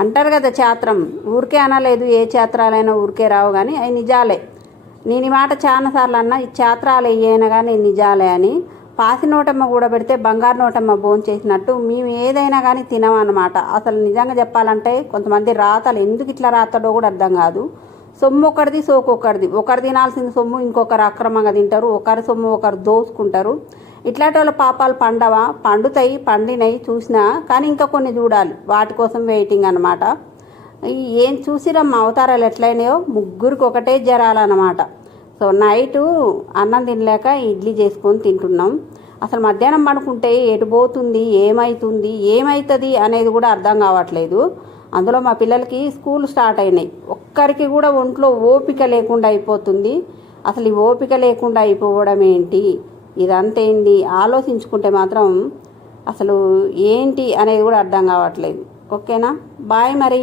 అంటారు కదా చాత్రం, ఊరికే అనలేదు, ఏ చాత్రాలైనా ఊరికే రావు, కానీ అవి నిజాలే. నేను ఈ మాట చాలాసార్లు అన్నా, ఈ చాత్రాలు అయ్యాయినా కానీ నిజాలే అని. పాసి నోటమ్మ కూడా పెడితే బంగారు నోటమ్మ భోంచేసినట్టు మేము ఏదైనా కానీ తినమన్నమాట. అసలు నిజంగా చెప్పాలంటే కొంతమంది రాతలు ఎందుకు ఇట్లా రాతాడో కూడా అర్థం కాదు. సొమ్ము ఒకరిది, సోకు ఒకరిది. ఒకరు తినాల్సిన సొమ్ము ఇంకొకరు అక్రమంగా తింటారు, ఒకరి సొమ్ము ఒకరు దోసుకుంటారు. ఇట్లాంటి వాళ్ళ పాపాలు పండవా? పండుతాయి, పండినవి చూసినా, కానీ ఇంకా కొన్ని చూడాలి, వాటి కోసం వెయిటింగ్ అనమాట. ఏం చూసిరమ్మా అవతారాలు ఎట్లయినాయో, ముగ్గురికి ఒకటే జరాలన్నమాట. సో నైటు అన్నం తినలేక ఇడ్లీ చేసుకొని తింటున్నాం. అసలు మధ్యాహ్నం పడుకుంటే ఎటు పోతుంది, ఏమవుతుంది అనేది కూడా అర్థం కావట్లేదు. అందులో మా పిల్లలకి స్కూల్ స్టార్ట్ అయినాయి, ఒక్కరికి కూడా ఒంట్లో ఓపిక లేకుండా అయిపోతుంది. అసలు ఈ ఓపిక లేకుండా అయిపోవడం ఏంటి, ఇదంతేంది ఆలోచించుకుంటే మాత్రం అసలు ఏంటి అనేది కూడా అర్థం కావట్లేదు. ఓకేనా, బాయ్ మరి.